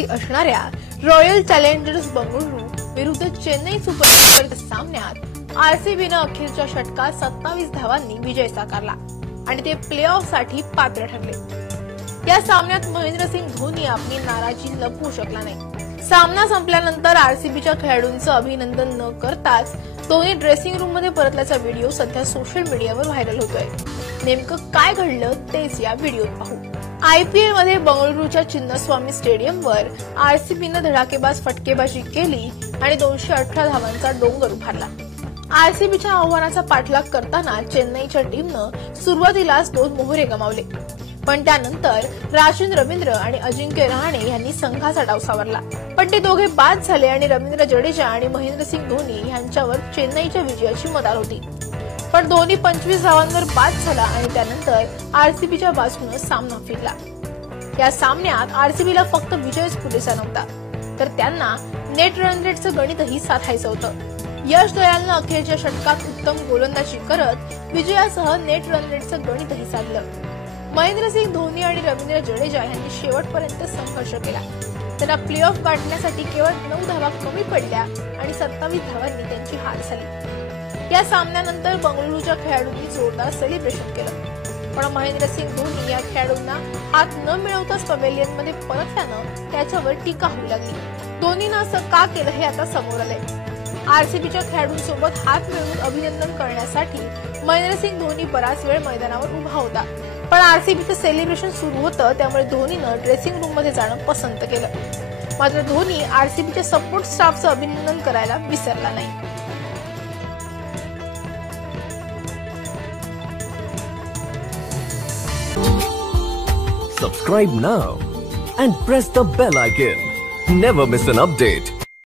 प्रसिद्धी असणाऱ्या royal challengers Bengaluru विरुद्ध चेन्नई सुपर किंग्स सामन्यात आरसीबीने अखेरच्या षटकात 27 धावांनी विजय साकारला आणि ते प्ले-ऑफ साठी पात्र ठरले। या सामन्यात महेंद्रसिंग धोनी आपली नाराजी लपवू शकला नाही। सामना संपल्यानंतर आरसीबीच्या खेळाडूंचं अभिनंदन न करताच धोनी ड्रेसिंग रूम मध्ये परतल्याचा व्हिडिओ सध्या सोशल मीडियावर व्हायरल होतोय। नेमकं काय घडलं तेच या व्हिडिओत पाहू। आयपीएल मध्ये बंगळुरूच्या चिन्नस्वामी स्टेडियमवर आरसीबीने धडाकेबाज फटकेबाजी केली आणि 218 धावांचा डोंगर उभारला। आरसीबीच्या आव्हानाचा पाठलाग करताना चेन्नईच्या टीमनं सुरुवातीलाच 2 मोहरे गमावले, पण त्यानंतर राजन रवींद्र आणि अजिंक्य रहाणे यांनी संघाचा डाव सावरला। पण ते दोघे बाद झाले आणि रवींद्र जडेजा आणि महेंद्रसिंग धोनी यांच्यावर चेन्नईच्या विजयाची मदार होती। पण धोनी 25 धावांवर बाद झाला आणि त्यानंतर आरसीबीच्या बाजूने सामना फिरला। या सामन्यात आरसीबीला फक्त विजयच पुरेसा नव्हता, तर त्यांना नेट रन रेटचं गणितही साधायचं होतं। यश दयालनं अखेरच्या षटकात उत्तम गोलंदाजी करत विजयासह नेट रन रेटचं गणितही साधलं। महेंद्रसिंग धोनी आणि रवींद्र जडेजा यांनी शेवटपर्यंत संघर्ष केला। त्यांना प्ले-ऑफ गाठण्यासाठी केवळ 9 धावा कमी पडल्या आणि 27 धावांनी त्यांची हार झाली। या सामन्यानंतर बंगळुरूच्या खेळाडूंनी जोरदार सेलिब्रेशन केलं, पण महेंद्रसिंग धोनी या खेळाडूंना हात न मिळवताच पवेलियन मध्ये परतल्यानं त्याच्यावर टीका होऊ लागली। धोनीनं असं का केलं हे आता समोर आलंय। आरसीबीच्या खेळाडूंसोबत हात मिळवून अभिनंदन करण्यासाठी महेंद्रसिंग धोनी बराच वेळ मैदानावर उभा होता, पण आरसीबीचं सेलिब्रेशन सुरू होतं, त्यामुळे धोनीनं ड्रेसिंग रूम मध्ये जाणं पसंत केलं। मात्र धोनी आरसीबीच्या सपोर्ट स्टाफचं अभिनंदन करायला विसरला नाही। Subscribe now and press the bell icon. Never miss an update.